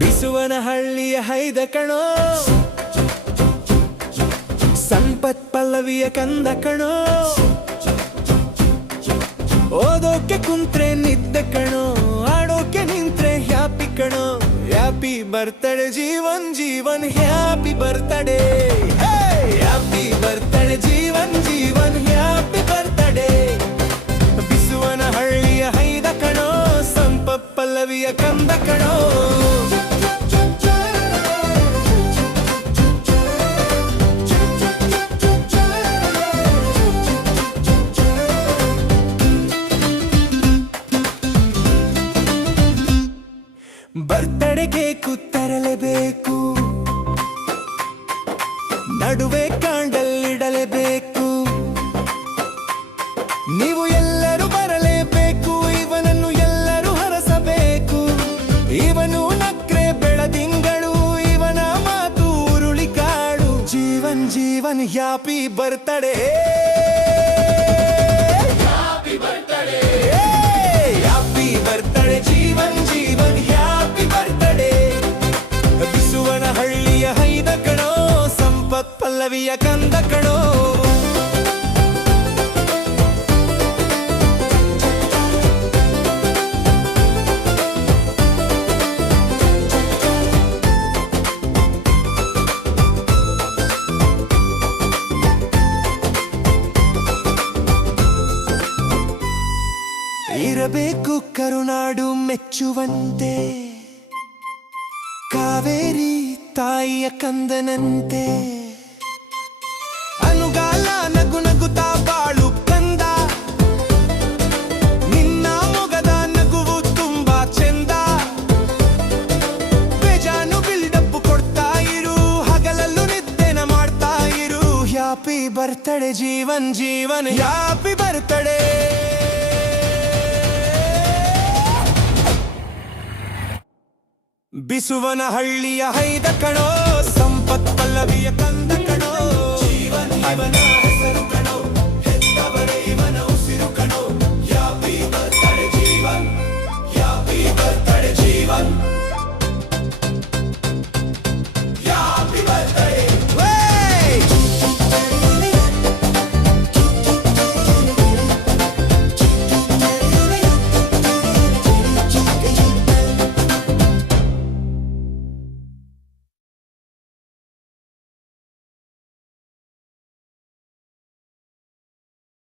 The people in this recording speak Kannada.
ಬಿಸುವನಹಳ್ಳಿಯ ಹೈದ ಕಣೋ, ಸಂಪತ್ ಪಲ್ಲವಿಯ ಕಂದ ಕಣೋ, ಓದೋಕೆ ಕುಂತ್ರೆ ನಿದ್ದೆ ಕಣೋ, ಆಡೋಕೆ ನಿಂತ್ರೆ ಹ್ಯಾಪಿ ಕಣೋ. Happy birthday Jeevan Jeevan, happy birthday, happy birthday Jeevan Jeevan, happy birthday. ಬಿಸುವನಹಳ್ಳಿಯ ಹೈದ ಕಣೋ, ಸಂಪತ್ ಪಲ್ಲವಿಯ ಕಂದ ಕಣೋ. ಬರ್ತಡೆ ಕೇಕು ತರಲೇಬೇಕು, ನಡುವೆ ಕಾಂಡಲ್ಲಿಡಲೇಬೇಕು, ನೀವು ಎಲ್ಲರೂ ಬರಲೇಬೇಕು, ಇವನನ್ನು ಎಲ್ಲರೂ ಹರಸಬೇಕು. ಇವನು ನಕ್ರೆ ಬೆಳದಿಂಗಳು, ಇವನ ಮಾತು ಉರುಳಿ ಕಾಡು. Jeevan Jeevan happy birthday, happy birthday, happy birthday Jeevan Jeevan, happy birthday. ಬಿಸುವನಹಳ್ಳಿಯ ಹೈದ ಕಣೋ, ಸಂಪತ್ ಪಲ್ಲವಿಯ ಕಂದ ಕಣೋ. ಇರಬೇಕು ಕರುನಾಡು ಮೆಚ್ಚುವಂತೆ, ಕಾವೇರಿ ತಾಯಿಯ ಕಂದನಂತೆ. ಅನುಗಾಲ ನಗು ನಗುತ್ತಾ ಬಾಳು ಕಂದ, ನಿನ್ನ ಮೊಗದ ನಗುವು ತುಂಬಾ ಚೆಂದ. ಬೇಜಾನು ಬಿಲ್ಡಪ್ ಕೊಡ್ತಾ ಇರು, ಹಗಲಲ್ಲೂ ನಿದ್ದೆನ ಮಾಡ್ತಾ ಇರು. Happy birthday Jeevan Jeevan, happy birthday. ಬಿಸುವನಹಳ್ಳಿಯ ಹೈದ ಕಣೋ.